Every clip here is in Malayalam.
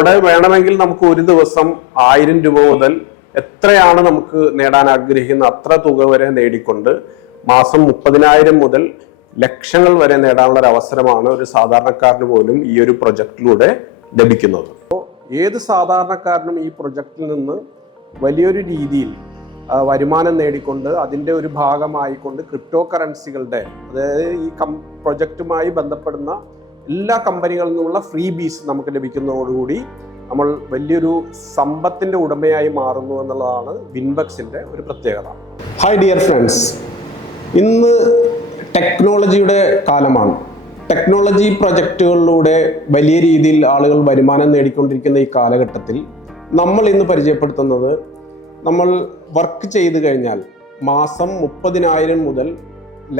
അവിടെ വേണമെങ്കിൽ നമുക്ക് ഒരു ദിവസം 1000 രൂപ മുതൽ എത്രയാണ് നമുക്ക് നേടാൻ ആഗ്രഹിക്കുന്ന അത്ര തുക വരെ നേടിക്കൊണ്ട് മാസം 30,000 മുതൽ ലക്ഷങ്ങൾ വരെ നേടാനുള്ള ഒരു അവസരമാണ് ഒരു സാധാരണക്കാരന് പോലും ഈ ഒരു പ്രൊജക്റ്റിലൂടെ ലഭിക്കുന്നത്. അപ്പോൾ ഏത് സാധാരണക്കാരനും ഈ പ്രൊജക്റ്റിൽ നിന്ന് വലിയൊരു രീതിയിൽ വരുമാനം നേടിക്കൊണ്ട് അതിൻ്റെ ഒരു ഭാഗമായിക്കൊണ്ട് ക്രിപ്റ്റോ കറൻസികളുടെ, അതായത് ഈ പ്രൊജക്റ്റുമായി ബന്ധപ്പെടുന്ന എല്ലാ കമ്പനികളിൽ നിന്നുള്ള ഫ്രീ ബീസ് നമുക്ക് ലഭിക്കുന്നതോടുകൂടി നമ്മൾ വലിയൊരു സമ്പത്തിൻ്റെ ഉടമയായി മാറുന്നു എന്നുള്ളതാണ് വിൻബക്സിൻ്റെ ഒരു പ്രത്യേകത. ഹായ് ഡിയർ ഫ്രണ്ട്സ്, ഇന്ന് ടെക്നോളജിയുടെ കാലമാണ്. ടെക്നോളജി പ്രൊജക്റ്റുകളിലൂടെ വലിയ രീതിയിൽ ആളുകൾ വരുമാനം നേടിക്കൊണ്ടിരിക്കുന്ന ഈ കാലഘട്ടത്തിൽ നമ്മൾ ഇന്ന് പരിചയപ്പെടുത്തുന്നത്, നമ്മൾ വർക്ക് ചെയ്തു കഴിഞ്ഞാൽ മാസം 30,000 മുതൽ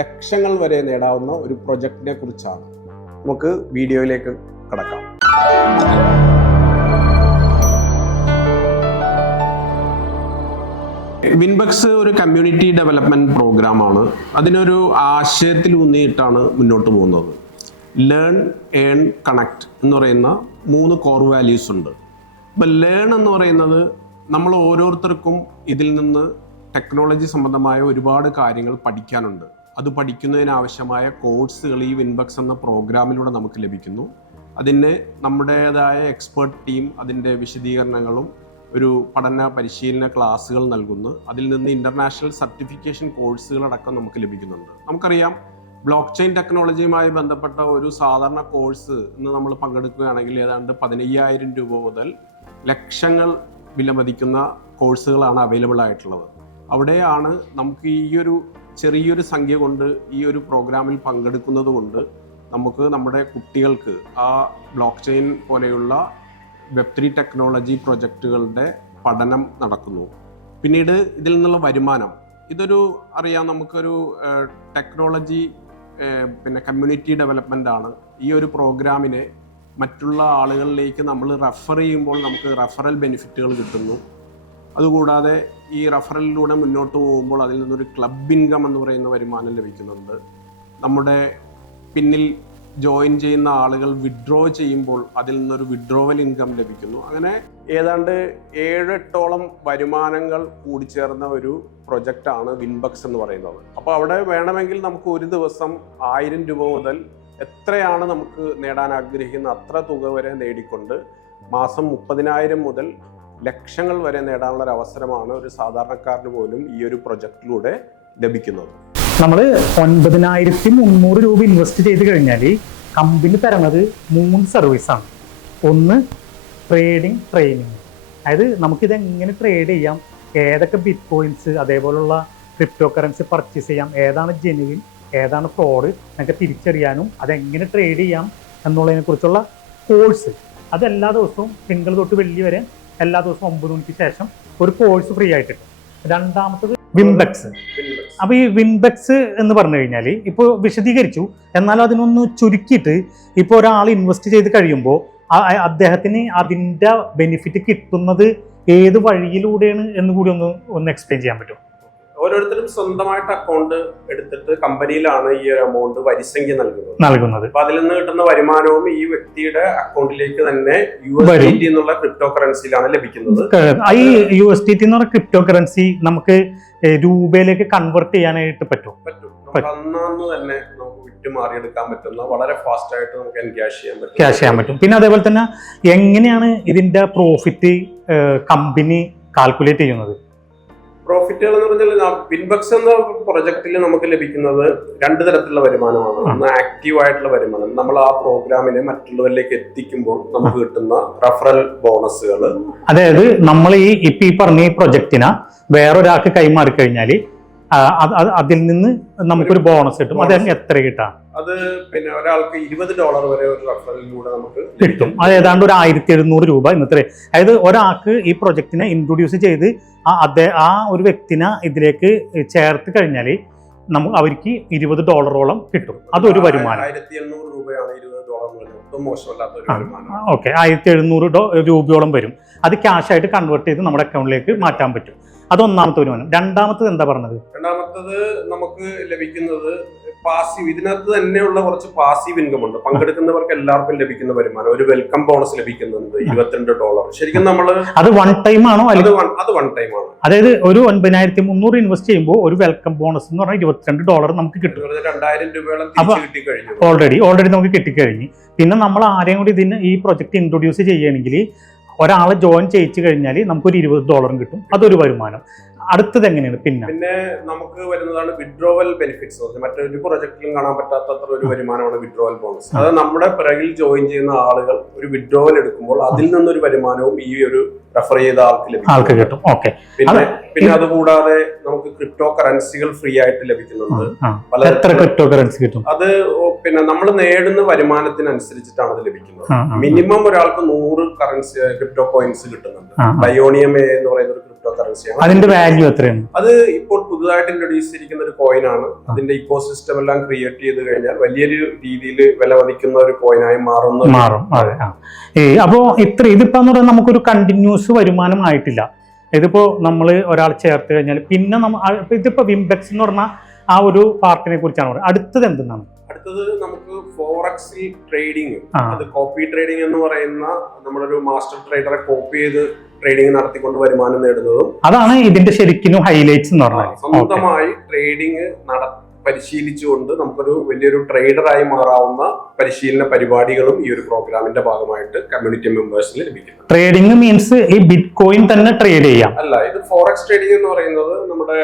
ലക്ഷങ്ങൾ വരെ നേടാവുന്ന ഒരു പ്രൊജക്റ്റിനെ കുറിച്ചാണ്. നമുക്ക് വീഡിയോയിലേക്ക് കടക്കാം. വിൻബക്സ് ഒരു കമ്മ്യൂണിറ്റി ഡെവലപ്മെന്റ് പ്രോഗ്രാമാണ്. അതിനൊരു ആശയത്തിൽ ഊന്നിയിട്ടാണ് മുന്നോട്ട് പോകുന്നത്. ലേൺ, ഏൺ, കണക്ട് എന്ന് പറയുന്ന 3 കോർ വാല്യൂസ് ഉണ്ട്. അപ്പം ലേൺ എന്ന് പറയുന്നത് നമ്മൾ ഓരോരുത്തർക്കും ഇതിൽ നിന്ന് ടെക്നോളജി സംബന്ധമായ ഒരുപാട് കാര്യങ്ങൾ പഠിക്കാനുണ്ട്. അത് പഠിക്കുന്നതിനാവശ്യമായ കോഴ്സുകൾ ഈ വിൻബക്സ് എന്ന പ്രോഗ്രാമിലൂടെ നമുക്ക് ലഭിക്കുന്നു. അതിന് നമ്മുടേതായ എക്സ്പേർട്ട് ടീം അതിൻ്റെ വിശദീകരണങ്ങളും ഒരു പഠന പരിശീലന ക്ലാസ്സുകൾ നൽകുന്നു. അതിൽ നിന്ന് ഇൻ്റർനാഷണൽ സർട്ടിഫിക്കേഷൻ കോഴ്സുകളടക്കം നമുക്ക് ലഭിക്കുന്നുണ്ട്. നമുക്കറിയാം, ബ്ലോക്ക് ചെയിൻ ടെക്നോളജിയുമായി ബന്ധപ്പെട്ട ഒരു സാധാരണ കോഴ്സ് ഇന്ന് നമ്മൾ പങ്കെടുക്കുകയാണെങ്കിൽ ഏതാണ്ട് 15,000 രൂപ മുതൽ ലക്ഷങ്ങൾ വിലമതിക്കുന്ന കോഴ്സുകളാണ് അവൈലബിൾ ആയിട്ടുള്ളത്. അവിടെയാണ് നമുക്ക് ഈ ഒരു ചെറിയൊരു സംഖ്യ കൊണ്ട് ഈ ഒരു പ്രോഗ്രാമിൽ പങ്കെടുക്കുന്നത് കൊണ്ട് നമുക്ക് നമ്മുടെ കുട്ടികൾക്ക് ആ ബ്ലോക്ക് ചെയിൻ പോലെയുള്ള Web3 ടെക്നോളജി പ്രൊജക്റ്റുകളുടെ പഠനം നടക്കുന്നു. പിന്നീട് ഇതിൽ നിന്നുള്ള വരുമാനം, ഇതൊരു അറിയാം, നമുക്കൊരു ടെക്നോളജി കമ്മ്യൂണിറ്റി ഡെവലപ്മെൻ്റ് ആണ്. ഈ ഒരു പ്രോഗ്രാമിനെ മറ്റുള്ള ആളുകളിലേക്ക് നമ്മൾ റെഫർ ചെയ്യുമ്പോൾ നമുക്ക് റെഫറൽ ബെനിഫിറ്റുകൾ കിട്ടുന്നു. അതുകൂടാതെ ഈ റെഫറലിലൂടെ മുന്നോട്ട് പോകുമ്പോൾ അതിൽ നിന്നൊരു ക്ലബ് ഇൻകം എന്ന് പറയുന്ന വരുമാനം ലഭിക്കുന്നുണ്ട്. നമ്മുടെ പിന്നിൽ ജോയിൻ ചെയ്യുന്ന ആളുകൾ വിഡ്രോ ചെയ്യുമ്പോൾ അതിൽ നിന്നൊരു വിഡ്രോവൽ ഇൻകം ലഭിക്കുന്നു. അങ്ങനെ ഏതാണ്ട് 7-8ഓളം വരുമാനങ്ങൾ കൂടിച്ചേർന്ന ഒരു പ്രൊജക്റ്റാണ് വിൻബക്സ് എന്ന് പറയുന്നത്. അപ്പോൾ അവിടെ വേണമെങ്കിൽ നമുക്ക് ഒരു ദിവസം 1000 രൂപ മുതൽ എത്രയാണ് നമുക്ക് നേടാൻ ആഗ്രഹിക്കുന്ന അത്ര തുക വരെ നേടിക്കൊണ്ട് മാസം 30,000 മുതൽ ലക്ഷങ്ങൾ വരെ നേടാനുള്ള ഒരു അവസരമാണ് ഒരു സാധാരണക്കാരന് പോലും ഈ ഒരു പ്രൊജക്റ്റിലൂടെ ലഭിക്കുന്നത്. നമ്മൾ 9,300 രൂപ ഇൻവെസ്റ്റ് ചെയ്ത് കഴിഞ്ഞാൽ കമ്പനി തരുന്നത് 3 സർവീസാണ്. ഒന്ന് ട്രേഡിംഗ്, ട്രെയിനിങ്. അതായത് നമുക്കിത് എങ്ങനെ ട്രേഡ് ചെയ്യാം, ഏതൊക്കെ ബിറ്റ് കോയിൻസ് അതേപോലുള്ള ക്രിപ്റ്റോ കറൻസി പർച്ചേസ് ചെയ്യാം, ഏതാണ് ജെനുവിൻ, ഏതാണ് ഫ്രോഡ് എന്നൊക്കെ തിരിച്ചറിയാനും അതെങ്ങനെ ട്രേഡ് ചെയ്യാം എന്നുള്ളതിനെ കുറിച്ചുള്ള കോഴ്സ്. അത് എല്ലാ ദിവസവും തിങ്കൾ തൊട്ട് വെള്ളി വരെ എല്ലാ ദിവസവും 9 മണിക്ക് ശേഷം ഒരു കോഴ്സ് ഫ്രീ ആയിട്ടുണ്ട്. രണ്ടാമത്തത് വിൻബക്സ്. അപ്പൊ ഈ വിൻബക്സ് എന്ന് പറഞ്ഞു കഴിഞ്ഞാൽ ഇപ്പോൾ വിശദീകരിച്ചു, എന്നാലും അതിനൊന്ന് ചുരുക്കിയിട്ട് ഇപ്പോൾ ഒരാൾ ഇൻവെസ്റ്റ് ചെയ്ത് കഴിയുമ്പോൾ അദ്ദേഹത്തിന് അതിൻ്റെ ബെനിഫിറ്റ് കിട്ടുന്നത് ഏത് വഴിയിലൂടെയാണ് എന്ന് കൂടി ഒന്ന് എക്സ്പ്ലെയിൻ ചെയ്യാൻ പറ്റും? ഓരോരുത്തരും സ്വന്തമായിട്ട് അക്കൗണ്ട് എടുത്തിട്ട് കമ്പനിയിലാണ് ഈ ഒരു എമൗണ്ട് വരിസംഖ്യ നൽകുന്നത്. അപ്പൊ അതിൽ നിന്ന് കിട്ടുന്ന വരുമാനവും ഈ വ്യക്തിയുടെ അക്കൗണ്ടിലേക്ക് തന്നെ USDT എന്നുള്ള ക്രിപ്റ്റോ കറൻസിയിലാണ് ലഭിക്കുന്നത്. ഈ USDT എന്ന് പറഞ്ഞ ക്രിപ്റ്റോ കറൻസി നമുക്ക് രൂപയിലേക്ക് കൺവേർട്ട് ചെയ്യാനായിട്ട് പറ്റും. അന്നു തന്നെ നമുക്ക് വിറ്റ് മാറിയെടുക്കാൻ പറ്റുന്ന, വളരെ ഫാസ്റ്റ് ആയിട്ട് നമുക്ക് ക്യാഷ് ചെയ്യാൻ പറ്റും. പിന്നെ അതേപോലെ തന്നെ എങ്ങനെയാണ് ഇതിന്റെ പ്രോഫിറ്റ് കമ്പനി കാൽക്കുലേറ്റ് ചെയ്യുന്നത്? പ്രോഫിറ്റുകൾ എന്ന് പറഞ്ഞാൽ വിൻബക്സ് എന്ന പ്രൊജക്റ്റിൽ നമുക്ക് ലഭിക്കുന്നത് 2 തരത്തിലുള്ള വരുമാനമാണ്. ഒന്ന് ആക്റ്റീവ് ആയിട്ടുള്ള വരുമാനം, നമ്മൾ ആ പ്രോഗ്രാമിനെ മറ്റുള്ളവരിലേക്ക് എത്തിക്കുമ്പോൾ നമുക്ക് കിട്ടുന്ന റെഫറൽ ബോണസുകൾ. അതായത് നമ്മൾ ഈ പറഞ്ഞ ഈ പ്രൊജക്റ്റിനെ വേറൊരാൾക്ക് കൈമാറി കഴിഞ്ഞാൽ അതിൽ നിന്ന് നമുക്കൊരു ബോണസ് കിട്ടും. അത് എത്ര കിട്ടാം? അത് പിന്നെ ഒരാൾക്ക് $20 വരെ ഒരു റെഫറലിലൂടെ നമുക്ക് കിട്ടും. അത് ഏതാണ്ട് ഒരു 1,700 രൂപ ഇന്നത്തെ. അതായത് ഒരാൾക്ക് ഈ പ്രൊജക്റ്റിനെ ഇൻട്രൊഡ്യൂസ് ചെയ്ത് ആ ഒരു വ്യക്തിനെ ഇതിലേക്ക് ചേർത്ത് കഴിഞ്ഞാൽ അവർക്ക് $20 കിട്ടും. അതൊരു വരുമാനം. 1,800 രൂപയാണ് $20 മോശമല്ലാത്ത ഒരു വരുമാനം. ഓക്കെ, 1,700 രൂപയോളം വരും. അത് ക്യാഷ് ആയിട്ട് കൺവേർട്ട് ചെയ്ത് നമ്മുടെ അക്കൗണ്ടിലേക്ക് മാറ്റാൻ പറ്റും. അത് ഒന്നാമത്തെ വരുമാനം. രണ്ടാമത്തത് എന്താ പറഞ്ഞത്? രണ്ടാമത്തത് നമുക്ക് ലഭിക്കുന്നത് പാസീവ്, ഇതിനകത്ത് തന്നെയുള്ള കുറച്ച് പാസീവ് ഇൻകം ഉണ്ട്. പങ്കെടുക്കുന്നവർക്ക് എല്ലാവർക്കും ലഭിക്കുന്ന വരുമാനം, ഒരു വെൽക്കം ബോണസ് ലഭിക്കുന്നുണ്ട് $22. ശരിക്കും നമ്മള് അത് വൺ ടൈം ആണോ? അത് വൺ ടൈം ആണ്. അതായത് ഒരു 9,300 ഇൻവെസ്റ്റ് ചെയ്യുമ്പോൾ ഒരു വെൽക്കം ബോണസ് എന്ന് പറഞ്ഞാൽ $22 നമുക്ക് കിട്ടും. 2000 രൂപയോളം തിരിച്ചു കിട്ടിക്കഴിഞ്ഞു. ഓൾറെഡി നമുക്ക് കിട്ടിക്കഴിഞ്ഞു. പിന്നെ നമ്മൾ ആരെയും കൂടി ഇതിന് ഈ പ്രൊജക്ട് ഇൻട്രൊഡ്യൂസ് ചെയ്യുകയാണെങ്കിൽ ഒരാളെ ജോയിൻ ചെയ്യിച്ചു കഴിഞ്ഞാൽ നമുക്കൊരു $20 കിട്ടും. അതൊരു വരുമാനം. അടുത്തത് എങ്ങനെയാണ്? പിന്നെ നമുക്ക് വരുന്നതാണ് വിഡ്രോവൽ ബെനിഫിറ്റ്സ്. മറ്റൊരു പ്രൊജക്റ്റിലും കാണാൻ പറ്റാത്തത്ര ഒരു വരുമാനമാണ് വിഡ്രോവൽ ബോണസ്. അത് നമ്മുടെ പിറകിൽ ജോയിൻ ചെയ്യുന്ന ആളുകൾ ഒരു വിഡ്രോവൽ എടുക്കുമ്പോൾ അതിൽ നിന്നൊരു വരുമാനവും ഈ ഒരു റെഫർ ചെയ്ത ആൾക്ക് കിട്ടും. ഓക്കെ. പിന്നെ അതുകൂടാതെ നമുക്ക് ക്രിപ്റ്റോ കറൻസികൾ ഫ്രീ ആയിട്ട് ലഭിക്കുന്നുണ്ട്. എത്ര ക്രിപ്റ്റോ കറൻസി കിട്ടും? അത് പിന്നെ നമ്മൾ നേടുന്ന വരുമാനത്തിനനുസരിച്ചിട്ടാണ് അത് ലഭിക്കുന്നത്. മിനിമം ഒരാൾക്ക് 100 കറൻസി ക്രിപ്റ്റോ കോയിൻസ് കിട്ടുന്നുണ്ട്. ബയോണിയം എന്ന് പറയുന്ന ഒരു ക്രിപ്റ്റോ കറൻസിയാണ്. അതിന്റെ വാല്യൂ എത്രയാണ്? അത് ഇപ്പോൾ പുതുതായിട്ട് ഇൻട്രൊഡ്യൂസ് ചെയ്തിരിക്കുന്ന ഒരു കോയിൻ ആണ്. അതിന്റെ ഇക്കോ സിസ്റ്റം എല്ലാം ക്രിയേറ്റ് ചെയ്ത് കഴിഞ്ഞാൽ വലിയൊരു രീതിയിൽ വില മതിക്കുന്ന ഒരു കോയിനായി മാറും. അപ്പോ ഇതിപ്പോ നമുക്കൊരു കണ്ടിന്യൂസ് വരുമാനം ആയിട്ടില്ല. ഇതിപ്പോ നമ്മൾ ഒരാൾ ചേർത്ത് കഴിഞ്ഞാൽ പിന്നെ ഇതിപ്പോ വിംബെക്സ് എന്ന് പറഞ്ഞ ആ ഒരു പാർട്ടിനെ കുറിച്ചാണ് പറയുന്നത്. അടുത്തത് എന്തെന്നാണ്? അടുത്തത് നമുക്ക് ഫോറക്സിൽ ട്രേഡിംഗ്. അത് കോപ്പി ട്രേഡിംഗ് എന്ന് പറയുന്ന നമ്മളൊരു മാസ്റ്റർ ട്രേഡറെ കോപ്പി ചെയ്ത് ട്രേഡിംഗ് നടത്തിക്കൊണ്ട് വരുമാനം നേടുന്നതും അതാണ് ഇതിന്റെ ശരിക്കും ഹൈലൈറ്റ്സ് എന്ന് പറഞ്ഞാൽ. സ്വന്തമായി ട്രേഡിംഗ് പരിശീലിച്ചുകൊണ്ട് നമുക്കൊരു വലിയൊരു ട്രേഡറായി മാറാവുന്ന പരിശീലന പരിപാടികളും ഈ ഒരു പ്രോഗ്രാമിന്റെ ഭാഗമായിട്ട് കമ്മ്യൂണിറ്റി മെമ്പേഴ്സിന് ലഭിക്കുന്നു. ട്രേഡിംഗ് മീൻസ് ഈ ബിറ്റ് കോയിൻ തന്നെ ട്രേഡ് ചെയ്യാം? അല്ല, ഇത് ഫോറക്സ് ട്രേഡിംഗ് എന്ന് പറയുന്നത് നമ്മുടെ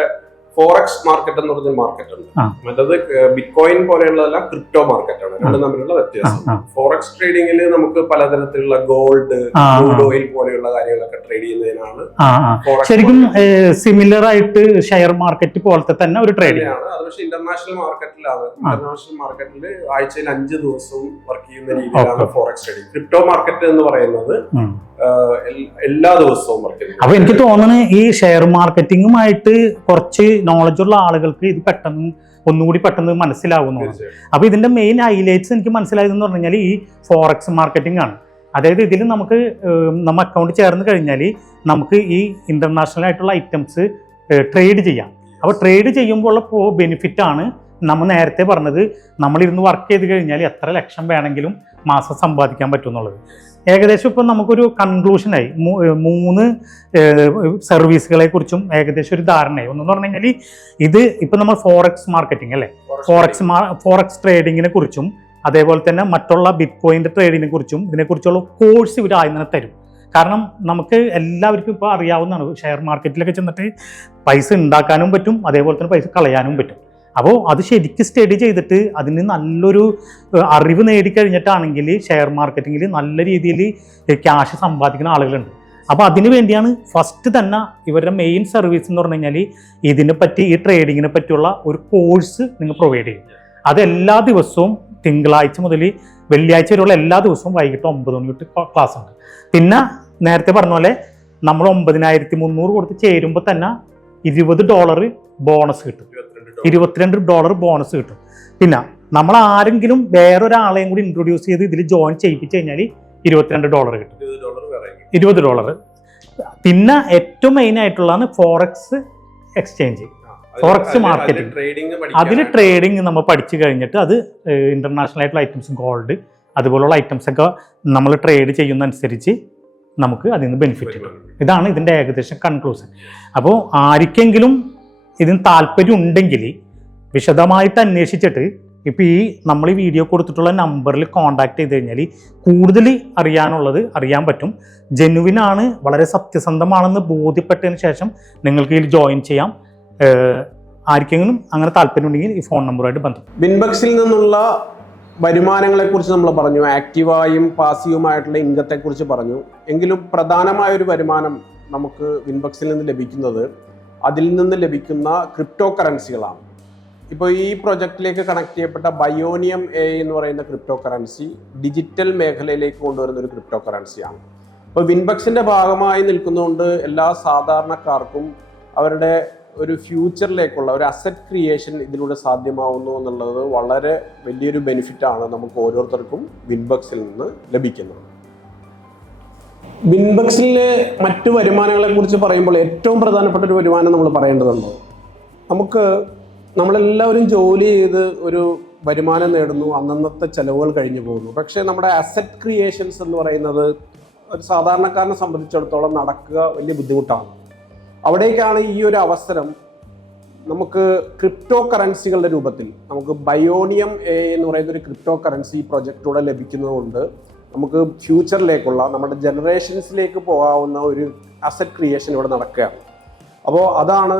ഫോറക്സ് മാർക്കറ്റ് എന്ന് പറഞ്ഞ മാർക്കറ്റ് ഉണ്ട്. മറ്റത് ബിറ്റ് കോയിൻ പോലെയുള്ളതെല്ലാം ക്രിപ്റ്റോ മാർക്കറ്റ് ആണ്. രണ്ടും തമ്മിലുള്ള വ്യത്യാസം. ഫോറക്സ് ട്രേഡിംഗിൽ നമുക്ക് പലതരത്തിലുള്ള ഗോൾഡ്, ക്രൂഡ് ഓയിൽ പോലെയുള്ള കാര്യങ്ങളൊക്കെ ട്രേഡ് ചെയ്യുന്നതിനാണ്. ശരിക്കും സിമിലർ ആയിട്ട് ഷെയർ മാർക്കറ്റ് പോലത്തെ തന്നെ ഒരു ട്രേഡിംഗ് ആണ്. അത് പക്ഷേ ഇന്റർനാഷണൽ മാർക്കറ്റിലാണ്. ഇന്റർനാഷണൽ മാർക്കറ്റിൽ ആഴ്ചയിൽ 5 ദിവസവും വർക്ക് ചെയ്യുന്ന രീതിയിലാണ് ഫോറക്സ് ട്രേഡിംഗ്. ക്രിപ്റ്റോ മാർക്കറ്റ് എന്ന് പറയുന്നത് എല്ലാ ദിവസവും വർക്ക് ചെയ്യുന്നത്. അപ്പൊ എനിക്ക് തോന്നുന്നു ഈ ഷെയർ മാർക്കറ്റിംഗുമായിട്ട് കുറച്ച് നോളജ് ഉള്ള ആളുകൾക്ക് ഇത് ഒന്നുകൂടി പെട്ടെന്ന് മനസ്സിലാവുന്നു. അപ്പൊ ഇതിന്റെ മെയിൻ ഹൈലൈറ്റ്സ് എനിക്ക് മനസ്സിലായതെന്ന് പറഞ്ഞു കഴിഞ്ഞാൽ ഈ ഫോറക്സ് മാർക്കറ്റിംഗ് ആണ്. അതായത് ഇതിൽ നമുക്ക് നമ്മ അക്കൗണ്ട് ചേർന്ന് കഴിഞ്ഞാൽ നമുക്ക് ഈ ഇന്റർനാഷണൽ ആയിട്ടുള്ള ഐറ്റംസ് ട്രേഡ് ചെയ്യാം. അപ്പോൾ ട്രേഡ് ചെയ്യുമ്പോൾ ഉള്ള ബെനിഫിറ്റ് ആണ് നമ്മൾ നേരത്തെ പറഞ്ഞത്. നമ്മളിരുന്ന് വർക്ക് ചെയ്ത് കഴിഞ്ഞാൽ എത്ര ലക്ഷം വേണമെങ്കിലും മാസം സമ്പാദിക്കാൻ പറ്റും എന്നുള്ളത്. ഏകദേശം ഇപ്പം നമുക്കൊരു കൺക്ലൂഷനായി. 3 സർവീസുകളെ കുറിച്ചും ഏകദേശം ഒരു ധാരണയായി. ഒന്നെന്ന് പറഞ്ഞു കഴിഞ്ഞാൽ ഇത് ഇപ്പം നമ്മൾ ഫോറക്സ് മാർക്കറ്റിംഗ് അല്ലേ, ഫോറക്സ് ട്രേഡിങ്ങിനെ കുറിച്ചും അതേപോലെ തന്നെ മറ്റുള്ള ബിറ്റ് കോയിൻ്റെ ട്രേഡിങ്ങിനെ കുറിച്ചും ഇതിനെക്കുറിച്ചുള്ള കോഴ്സ് ഇവർ ആദ്യം തന്നെ തരും. കാരണം നമുക്ക് എല്ലാവർക്കും ഇപ്പോൾ അറിയാവുന്നതാണ്, ഷെയർ മാർക്കറ്റിലൊക്കെ ചെന്നിട്ട് പൈസ ഉണ്ടാക്കാനും പറ്റും, അതേപോലെ തന്നെ പൈസ കളയാനും പറ്റും. അപ്പോൾ അത് ശരിക്കും സ്റ്റഡി ചെയ്തിട്ട് അതിന് നല്ലൊരു അറിവ് നേടിക്കഴിഞ്ഞിട്ടാണെങ്കിൽ ഷെയർ മാർക്കറ്റിങ്ങിൽ നല്ല രീതിയിൽ ക്യാഷ് സമ്പാദിക്കുന്ന ആളുകളുണ്ട്. അപ്പോൾ അതിന് വേണ്ടിയാണ് ഫസ്റ്റ് തന്നെ ഇവരുടെ മെയിൻ സർവീസ് എന്ന് പറഞ്ഞു കഴിഞ്ഞാൽ ഇതിനെപ്പറ്റി, ഈ ട്രേഡിങ്ങിനെ പറ്റിയുള്ള ഒരു കോഴ്സ് നിങ്ങൾ പ്രൊവൈഡ് ചെയ്യും. അത് എല്ലാ ദിവസവും തിങ്കളാഴ്ച മുതൽ വെള്ളിയാഴ്ച വരെയുള്ള എല്ലാ ദിവസവും വൈകിട്ട് 9 മണി തൊട്ട് ക്ലാസ് ഉണ്ട്. പിന്നെ നേരത്തെ പറഞ്ഞ പോലെ നമ്മൾ 9,300 കൊടുത്ത് ചേരുമ്പോൾ തന്നെ $20 ബോണസ് കിട്ടും. $22 ബോണസ് കിട്ടും. പിന്നെ നമ്മൾ ആരെങ്കിലും വേറൊരാളെയും കൂടി ഇൻട്രൊഡ്യൂസ് ചെയ്ത് ഇതിൽ ജോയിൻ ചെയ്യിപ്പിച്ചു കഴിഞ്ഞാൽ $22 കിട്ടും. $20. പിന്നെ ഏറ്റവും മെയിൻ ആയിട്ടുള്ളതാണ് ഫോറക്സ് എക്സ്ചേഞ്ച്, ഫോറക്സ് മാർക്കറ്റിംഗ്. അതിൽ ട്രേഡിംഗ് നമ്മൾ പഠിച്ചു കഴിഞ്ഞിട്ട് അത് ഇന്റർനാഷണൽ ആയിട്ടുള്ള ഐറ്റംസ്, ഗോൾഡ് അതുപോലുള്ള ഐറ്റംസ് ഒക്കെ നമ്മൾ ട്രേഡ് ചെയ്യുന്നതനുസരിച്ച് നമുക്ക് അതിൽ നിന്ന് ബെനിഫിറ്റ് കിട്ടും. ഇതാണ് ഇതിൻ്റെ ഏകദേശം കൺക്ലൂഷൻ. അപ്പോൾ ആർക്കെങ്കിലും ഇതിന് താല്പര്യം ഉണ്ടെങ്കിൽ വിശദമായിട്ട് അന്വേഷിച്ചിട്ട് ഇപ്പോൾ ഈ നമ്മൾ ഈ വീഡിയോ കൊടുത്തിട്ടുള്ള നമ്പറിൽ കോൺടാക്ട് ചെയ്ത് കഴിഞ്ഞാൽ കൂടുതൽ അറിയാൻ പറ്റും. ജെനുവിനാണ്, വളരെ സത്യസന്ധമാണെന്ന് ബോധ്യപ്പെട്ടതിന് ശേഷം നിങ്ങൾക്ക് ഇതിൽ ജോയിൻ ചെയ്യാം. ആർക്കെങ്കിലും അങ്ങനെ താല്പര്യം ഉണ്ടെങ്കിൽ ഈ ഫോൺ നമ്പറുമായിട്ട് ബന്ധം. വിൻബക്സിൽ നിന്നുള്ള വരുമാനങ്ങളെക്കുറിച്ച് നമ്മൾ പറഞ്ഞു, ആക്റ്റീവായും പാസീവുമായിട്ടുള്ള ഇൻകത്തെക്കുറിച്ച് പറഞ്ഞു. എങ്കിലും പ്രധാനമായൊരു വരുമാനം നമുക്ക് വിൻബക്സിൽ നിന്ന് ലഭിക്കുന്നത് അതിൽ നിന്ന് ലഭിക്കുന്ന ക്രിപ്റ്റോ കറൻസികളാണ്. ഇപ്പോൾ ഈ പ്രൊജക്റ്റിലേക്ക് കണക്ട് ചെയ്യപ്പെട്ട ബയോണിയം എന്ന് പറയുന്ന ക്രിപ്റ്റോ കറൻസി ഡിജിറ്റൽ മേഖലയിലേക്ക് കൊണ്ടുവരുന്ന ഒരു ക്രിപ്റ്റോ കറൻസിയാണ്. അപ്പോൾ വിൻബക്സിൻ്റെ ഭാഗമായി നിൽക്കുന്നതുകൊണ്ട് എല്ലാ സാധാരണക്കാർക്കും അവരുടെ ഒരു ഫ്യൂച്ചറിലേക്കുള്ള ഒരു അസറ്റ് ക്രിയേഷൻ ഇതിലൂടെ സാധ്യമാവുന്നു എന്നുള്ളത് വളരെ വലിയൊരു ബെനിഫിറ്റാണ് നമുക്ക് ഓരോരുത്തർക്കും വിൻബക്സിൽ നിന്ന് ലഭിക്കുന്നത്. വിൻബക്സിലെ മറ്റു വരുമാനങ്ങളെ കുറിച്ച് പറയുമ്പോൾ ഏറ്റവും പ്രധാനപ്പെട്ട ഒരു വരുമാനം നമ്മൾ പറയേണ്ടതുണ്ട്. നമുക്ക് നമ്മളെല്ലാവരും ജോലി ചെയ്ത് ഒരു വരുമാനം നേടുന്നു, അന്നന്നത്തെ ചെലവുകൾ കഴിഞ്ഞു പോകുന്നു. പക്ഷേ നമ്മുടെ അസറ്റ് ക്രിയേഷൻസ് എന്ന് പറയുന്നത് ഒരു സാധാരണക്കാരനെ സംബന്ധിച്ചിടത്തോളം നടക്കുക വലിയ ബുദ്ധിമുട്ടാണ്. അവിടേക്കാണ് ഈ ഒരു അവസരം നമുക്ക് ക്രിപ്റ്റോ കറൻസികളുടെ രൂപത്തിൽ നമുക്ക് ബയോണിയം എ എന്ന് പറയുന്ന ഒരു ക്രിപ്റ്റോ കറൻസി പ്രൊജക്റ്റിലൂടെ ലഭിക്കുന്നതുകൊണ്ട് നമുക്ക് ഫ്യൂച്ചറിലേക്കുള്ള നമ്മുടെ ജനറേഷൻസിലേക്ക് പോകാവുന്ന ഒരു അസറ്റ് ക്രിയേഷൻ ഇവിടെ നടക്കുകയാണ്. അപ്പോൾ അതാണ്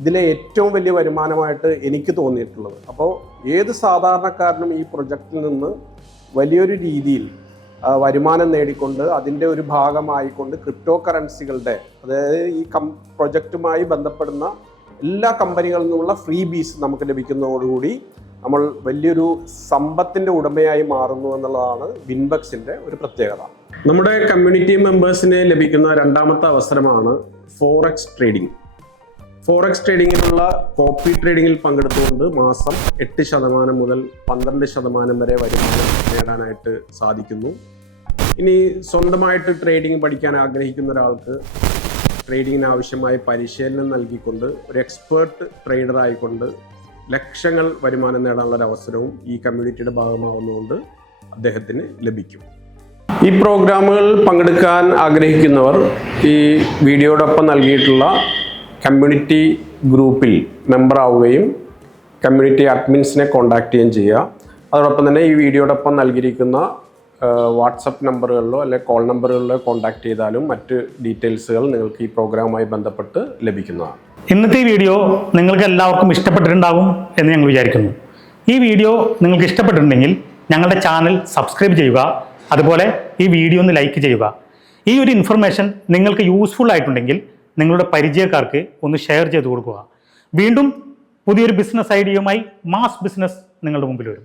ഇതിലെ ഏറ്റവും വലിയ വരുമാനമായിട്ട് എനിക്ക് തോന്നിയിട്ടുള്ളത്. അപ്പോൾ ഏത് സാധാരണക്കാരനും ഈ പ്രൊജക്റ്റിൽ നിന്ന് വലിയൊരു രീതിയിൽ വരുമാനം നേടിക്കൊണ്ട് അതിൻ്റെ ഒരു ഭാഗമായിക്കൊണ്ട് ക്രിപ്റ്റോ കറൻസികളുടെ, അതായത് ഈ പ്രൊജക്റ്റുമായി ബന്ധപ്പെടുന്ന എല്ലാ കമ്പനികളിൽ നിന്നുള്ള ഫ്രീ ബീസ് നമുക്ക് ലഭിക്കുന്നതോടുകൂടി നമ്മൾ വലിയൊരു സമ്പത്തിൻ്റെ ഉടമയായി മാറുന്നു എന്നുള്ളതാണ് വിൻബക്സിൻ്റെ ഒരു പ്രത്യേകത. നമ്മുടെ കമ്മ്യൂണിറ്റി മെമ്പേഴ്സിന് ലഭിക്കുന്ന രണ്ടാമത്തെ അവസരമാണ് ഫോറക്സ് ട്രേഡിംഗ്. ഫോറക്സ് ട്രേഡിങ്ങിനുള്ള കോപ്പി ട്രേഡിങ്ങിൽ പങ്കെടുത്തുകൊണ്ട് മാസം 8% മുതൽ 12% വരെ വരുമാനം നേടാനായിട്ട് സാധിക്കുന്നു. ഇനി സ്വന്തമായിട്ട് ട്രേഡിംഗ് പഠിക്കാൻ ആഗ്രഹിക്കുന്ന ഒരാൾക്ക് ട്രേഡിങ്ങിന് ആവശ്യമായ പരിശീലനം നൽകിക്കൊണ്ട് ഒരു എക്സ്പേർട്ട് ട്രേഡർ ആയിക്കൊണ്ട് ലക്ഷങ്ങൾ വരുമാനം നേടാനുള്ള ഒരു അവസരവും ഈ കമ്മ്യൂണിറ്റിയുടെ ഭാഗമാവുന്നതുകൊണ്ട് അദ്ദേഹത്തിന് ലഭിക്കും. ഈ പ്രോഗ്രാമുകളിൽ പങ്കെടുക്കാൻ ആഗ്രഹിക്കുന്നവർ ഈ വീഡിയോടൊപ്പം നൽകിയിട്ടുള്ള കമ്മ്യൂണിറ്റി ഗ്രൂപ്പിൽ മെമ്പർ ആവുകയും കമ്മ്യൂണിറ്റി അഡ്മിൻസിനെ കോൺടാക്ട് ചെയ്യുകയും ചെയ്യുക. അതോടൊപ്പം തന്നെ ഈ വീഡിയോടൊപ്പം നൽകിയിരിക്കുന്ന വാട്സപ്പ് നമ്പറുകളിലോ അല്ലെങ്കിൽ കോൾ നമ്പറുകളിലോ കോൺടാക്ട് ചെയ്താലും മറ്റ് ഡീറ്റെയിൽസുകൾ നിങ്ങൾക്ക് ഈ പ്രോഗ്രാമുമായി ബന്ധപ്പെട്ട് ലഭിക്കുന്നതാണ്. ഇന്നത്തെ ഈ വീഡിയോ നിങ്ങൾക്ക് എല്ലാവർക്കും ഇഷ്ടപ്പെട്ടിട്ടുണ്ടാകും എന്ന് ഞങ്ങൾ വിചാരിക്കുന്നു. ഈ വീഡിയോ നിങ്ങൾക്ക് ഇഷ്ടപ്പെട്ടിട്ടുണ്ടെങ്കിൽ ഞങ്ങളുടെ ചാനൽ സബ്സ്ക്രൈബ് ചെയ്യുക, അതുപോലെ ഈ വീഡിയോ ഒന്ന് ലൈക്ക് ചെയ്യുക. ഈ ഒരു ഇൻഫർമേഷൻ നിങ്ങൾക്ക് യൂസ്ഫുൾ ആയിട്ടുണ്ടെങ്കിൽ നിങ്ങളുടെ പരിചയക്കാർക്ക് ഒന്ന് ഷെയർ ചെയ്ത് കൊടുക്കുക. വീണ്ടും പുതിയൊരു ബിസിനസ് ഐഡിയയുമായി മാസ് ബിസിനസ് നിങ്ങളുടെ മുമ്പിൽ വരും.